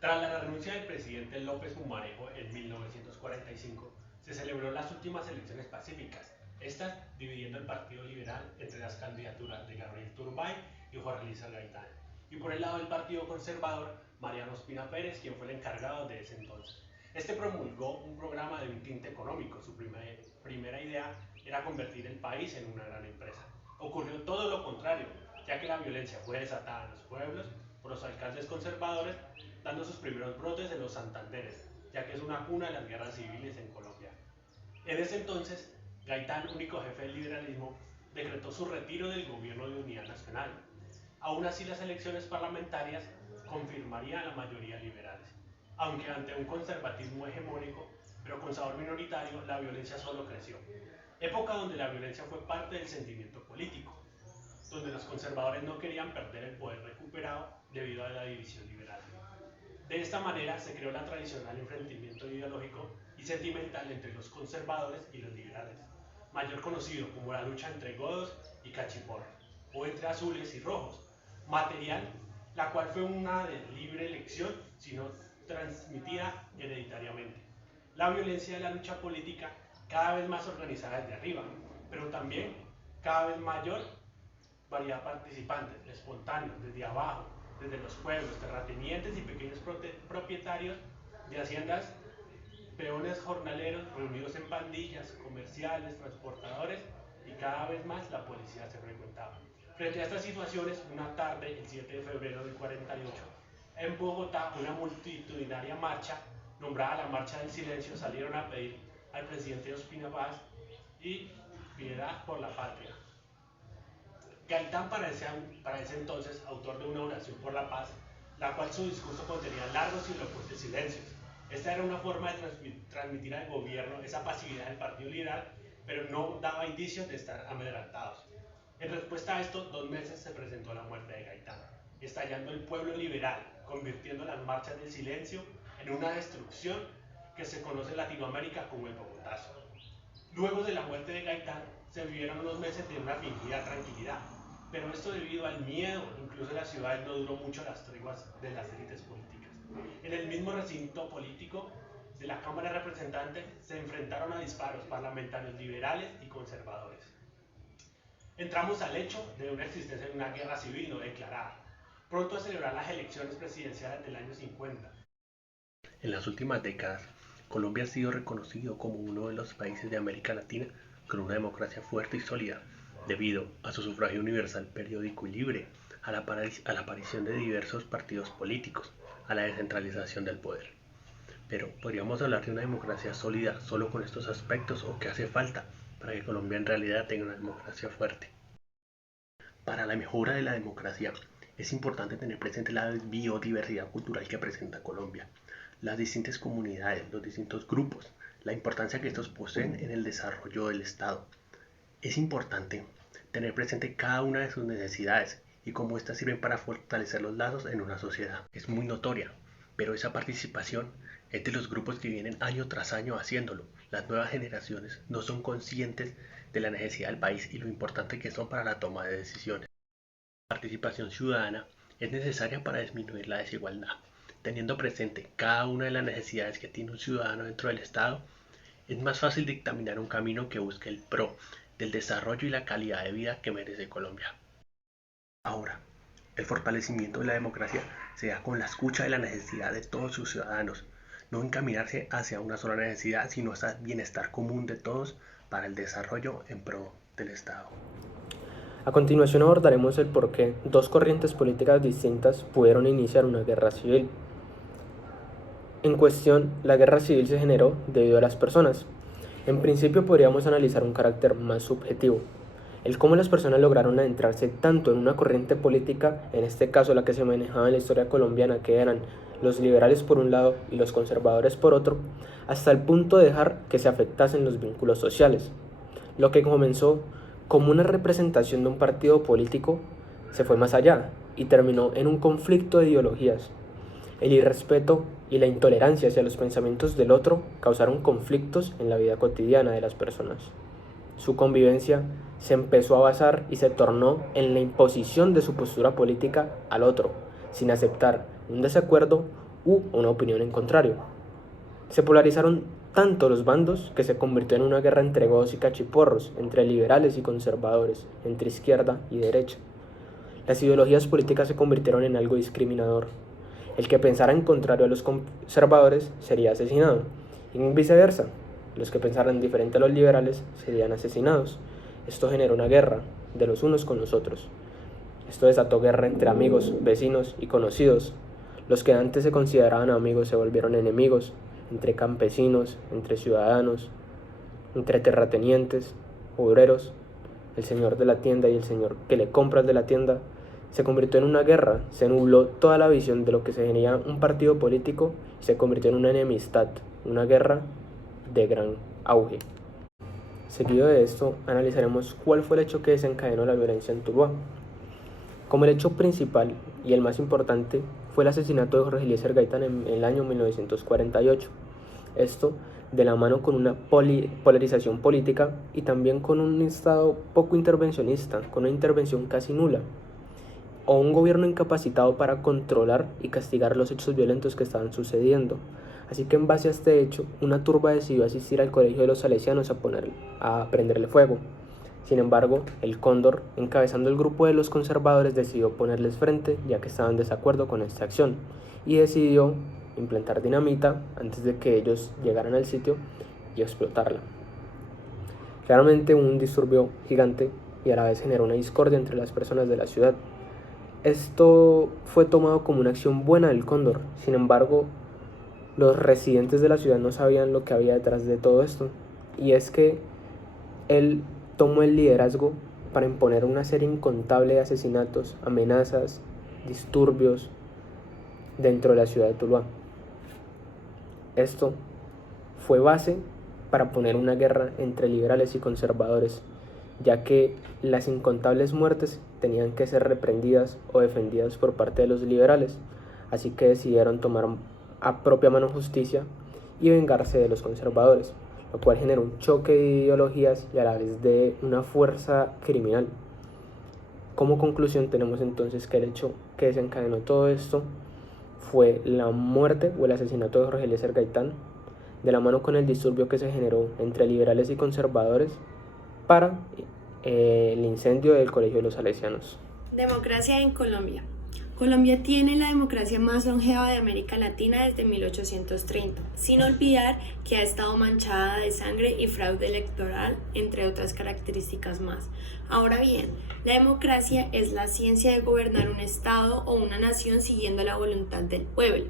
Tras la renuncia del presidente López Pumarejo en 1945, se celebró las últimas elecciones pacíficas, estas dividiendo el Partido Liberal entre las candidaturas de Gabriel Turbay y Jorge Luis Gaitán, y por el lado del Partido Conservador, Mariano Ospina Pérez, quien fue el encargado de ese entonces. Este promulgó un programa de un tinte económico. Su primera idea era convertir el país en una gran empresa. Ocurrió todo lo contrario, ya que la violencia fue desatada en los pueblos por los alcaldes conservadores, dando sus primeros brotes en los Santanderes, ya que es una cuna de las guerras civiles en Colombia. En ese entonces, Gaitán, único jefe del liberalismo, decretó su retiro del gobierno de unidad nacional. Aún así, las elecciones parlamentarias confirmarían la mayoría liberales, aunque ante un conservatismo hegemónico, pero con sabor minoritario, la violencia solo creció. Época donde la violencia fue parte del sentimiento político, donde los conservadores no querían perder el poder recuperado debido a la división liberal. De esta manera se creó la tradicional enfrentamiento ideológico y sentimental entre los conservadores y los liberales, mayor conocido como la lucha entre godos y cachiporras, o entre azules y rojos, material la cual fue una de libre elección, sino transmitida hereditariamente. La violencia de la lucha política cada vez más organizada desde arriba, pero también cada vez mayor variedad de participantes, espontáneos, desde abajo, desde los pueblos, terratenientes y pequeños propietarios de haciendas, peones jornaleros reunidos en pandillas, comerciales, transportadores y cada vez más la policía se frecuentaba. Frente a estas situaciones, una tarde, el 7 de febrero del 48, en Bogotá, una multitudinaria marcha, nombrada la Marcha del Silencio, salieron a pedir al presidente Ospina Paz y piedad por la patria. Gaitán para ese entonces, autor de una oración por la paz, la cual su discurso contenía largos y elocuentes silencios. Esta era una forma de transmitir al gobierno esa pasividad del Partido Liberal, pero no daba indicios de estar amedrentados. En respuesta a esto, 2 meses se presentó la muerte de Gaitán, estallando el pueblo liberal, convirtiendo las marchas del silencio en una destrucción que se conoce en Latinoamérica como el Bogotazo. Luego de la muerte de Gaitán, se vivieron unos meses de una fingida tranquilidad, pero esto debido al miedo. Incluso en las ciudades no duró mucho las treguas de las élites políticas. En el mismo recinto político de la Cámara de Representantes se enfrentaron a disparos parlamentarios liberales y conservadores. Entramos al hecho de una existencia de una guerra civil no declarada, pronto a celebrar las elecciones presidenciales del año 50. En las últimas décadas, Colombia ha sido reconocido como uno de los países de América Latina con una democracia fuerte y sólida, debido a su sufragio universal periódico y libre, a la aparición de diversos partidos políticos, a la descentralización del poder. Pero, ¿podríamos hablar de una democracia sólida solo con estos aspectos o qué hace falta para que Colombia en realidad tenga una democracia fuerte? Para la mejora de la democracia es importante tener presente la biodiversidad cultural que presenta Colombia, las distintas comunidades, los distintos grupos, la importancia que estos poseen en el desarrollo del Estado. Es importante tener presente cada una de sus necesidades y cómo éstas sirven para fortalecer los lazos en una sociedad. Es muy notoria, pero esa participación es de los grupos que vienen año tras año haciéndolo. Las nuevas generaciones no son conscientes de la necesidad del país y lo importante que son para la toma de decisiones. La participación ciudadana es necesaria para disminuir la desigualdad. Teniendo presente cada una de las necesidades que tiene un ciudadano dentro del Estado, es más fácil dictaminar un camino que busque el pro del desarrollo y la calidad de vida que merece Colombia. Ahora, el fortalecimiento de la democracia se da con la escucha de la necesidad de todos sus ciudadanos, no encaminarse hacia una sola necesidad, sino hacia el bienestar común de todos para el desarrollo en pro del Estado. A continuación abordaremos el por qué dos corrientes políticas distintas pudieron iniciar una guerra civil. En cuestión, la guerra civil se generó debido a las personas. En principio podríamos analizar un carácter más subjetivo, el cómo las personas lograron adentrarse tanto en una corriente política, en este caso la que se manejaba en la historia colombiana, que eran los liberales por un lado y los conservadores por otro, hasta el punto de dejar que se afectasen los vínculos sociales. Lo que comenzó como una representación de un partido político se fue más allá y terminó en un conflicto de ideologías. El irrespeto y la intolerancia hacia los pensamientos del otro causaron conflictos en la vida cotidiana de las personas. Su convivencia se empezó a basar y se tornó en la imposición de su postura política al otro, sin aceptar un desacuerdo u una opinión en contrario. Se polarizaron tanto los bandos que se convirtió en una guerra entre gogos y cachiporros, entre liberales y conservadores, entre izquierda y derecha. Las ideologías políticas se convirtieron en algo discriminador. El que pensara en contrario a los conservadores sería asesinado, y viceversa. Los que pensaran diferente a los liberales serían asesinados. Esto generó una guerra de los unos con los otros. Esto desató guerra entre amigos, vecinos y conocidos. Los que antes se consideraban amigos se volvieron enemigos, entre campesinos, entre ciudadanos, entre terratenientes, obreros. El señor de la tienda y el señor que le compra de la tienda. Se convirtió en una guerra, se nubló toda la visión de lo que sería un partido político y se convirtió en una enemistad, una guerra de gran auge. Seguido de esto, analizaremos cuál fue el hecho que desencadenó la violencia en Tuluá. Como el hecho principal y el más importante fue el asesinato de Jorge Eliezer Gaitán en el año 1948. Esto de la mano con una polarización política y también con un Estado poco intervencionista, con una intervención casi nula, o un gobierno incapacitado para controlar y castigar los hechos violentos que estaban sucediendo. Así que en base a este hecho, una turba decidió asistir al colegio de los salesianos a prenderle fuego. Sin embargo, el Cóndor, encabezando el grupo de los conservadores, decidió ponerles frente, ya que estaban en desacuerdo con esta acción, y decidió implantar dinamita antes de que ellos llegaran al sitio y explotarla. Claramente hubo un disturbio gigante y a la vez generó una discordia entre las personas de la ciudad. Esto fue tomado como una acción buena del Cóndor. Sin embargo, los residentes de la ciudad no sabían lo que había detrás de todo esto, y es que él tomó el liderazgo para imponer una serie incontable de asesinatos, amenazas, disturbios dentro de la ciudad de Tuluá. Esto fue base para poner una guerra entre liberales y conservadores, ya que las incontables muertes tenían que ser reprendidas o defendidas por parte de los liberales, así que decidieron tomar a propia mano justicia y vengarse de los conservadores, lo cual generó un choque de ideologías y a la vez de una fuerza criminal. Como conclusión tenemos entonces que el hecho que desencadenó todo esto fue la muerte o el asesinato de Jorge Eliezer Gaitán, de la mano con el disturbio que se generó entre liberales y conservadores para el incendio del Colegio de los Salesianos. Democracia en Colombia. Colombia tiene la democracia más longeva de América Latina desde 1830, sin olvidar que ha estado manchada de sangre y fraude electoral, entre otras características más. Ahora bien, la democracia es la ciencia de gobernar un Estado o una nación siguiendo la voluntad del pueblo.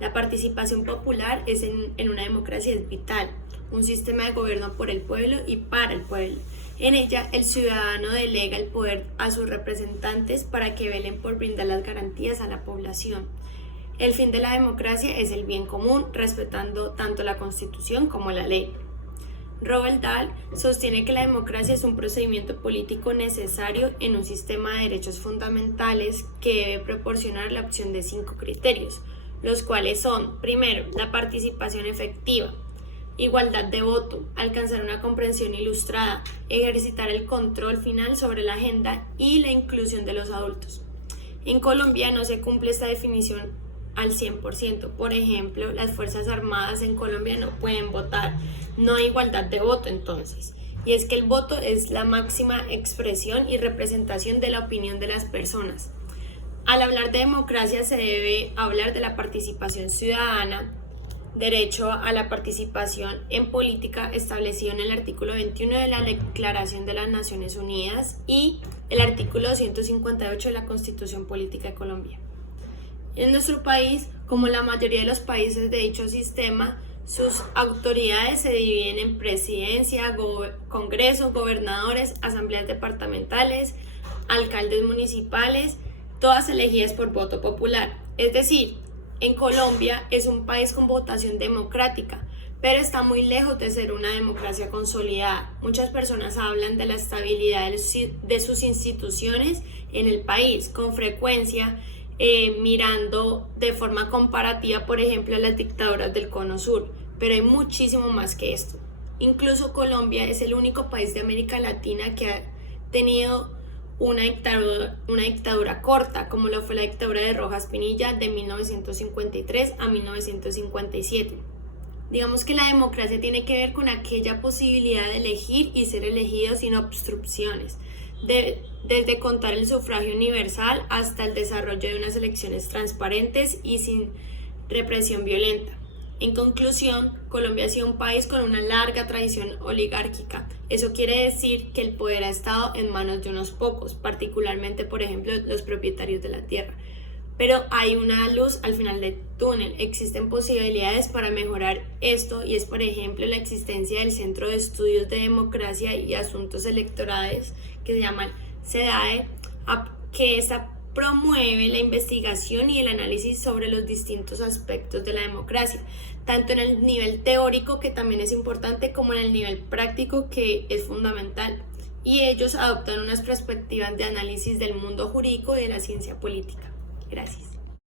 La participación popular en una democracia es vital, un sistema de gobierno por el pueblo y para el pueblo. En ella, el ciudadano delega el poder a sus representantes para que velen por brindar las garantías a la población. El fin de la democracia es el bien común, respetando tanto la Constitución como la ley. Roald Dahl sostiene que la democracia es un procedimiento político necesario en un sistema de derechos fundamentales que debe proporcionar la opción de 5 criterios, los cuales son, primero, la participación efectiva, igualdad de voto, alcanzar una comprensión ilustrada, ejercitar el control final sobre la agenda y la inclusión de los adultos. En Colombia no se cumple esta definición al 100%. Por ejemplo, las Fuerzas Armadas en Colombia no pueden votar. No hay igualdad de voto entonces. Y es que el voto es la máxima expresión y representación de la opinión de las personas. Al hablar de democracia se debe hablar de la participación ciudadana, derecho a la participación en política establecido en el artículo 21 de la Declaración de las Naciones Unidas y el artículo 258 de la Constitución Política de Colombia. En nuestro país, como la mayoría de los países de dicho sistema, sus autoridades se dividen en presidencia, congreso, gobernadores, asambleas departamentales, alcaldes municipales, todas elegidas por voto popular. Es decir, en Colombia es un país con votación democrática, pero está muy lejos de ser una democracia consolidada. Muchas personas hablan de la estabilidad de sus instituciones en el país, con frecuencia mirando de forma comparativa, por ejemplo, a las dictaduras del Cono Sur, pero hay muchísimo más que esto. Incluso Colombia es el único país de América Latina que ha tenido una dictadura corta, como lo fue la dictadura de Rojas Pinilla de 1953 a 1957. Digamos que la democracia tiene que ver con aquella posibilidad de elegir y ser elegido sin obstrucciones, desde contar el sufragio universal hasta el desarrollo de unas elecciones transparentes y sin represión violenta. En conclusión, Colombia ha sido un país con una larga tradición oligárquica. Eso quiere decir que el poder ha estado en manos de unos pocos, particularmente, por ejemplo, los propietarios de la tierra. Pero hay una luz al final del túnel. Existen posibilidades para mejorar esto y es, por ejemplo, la existencia del Centro de Estudios de Democracia y Asuntos Electorales, que se llama CEDAE, que promueve la investigación y el análisis sobre los distintos aspectos de la democracia, tanto en el nivel teórico, que también es importante, como en el nivel práctico, que es fundamental. Y ellos adoptan unas perspectivas de análisis del mundo jurídico y de la ciencia política. Gracias.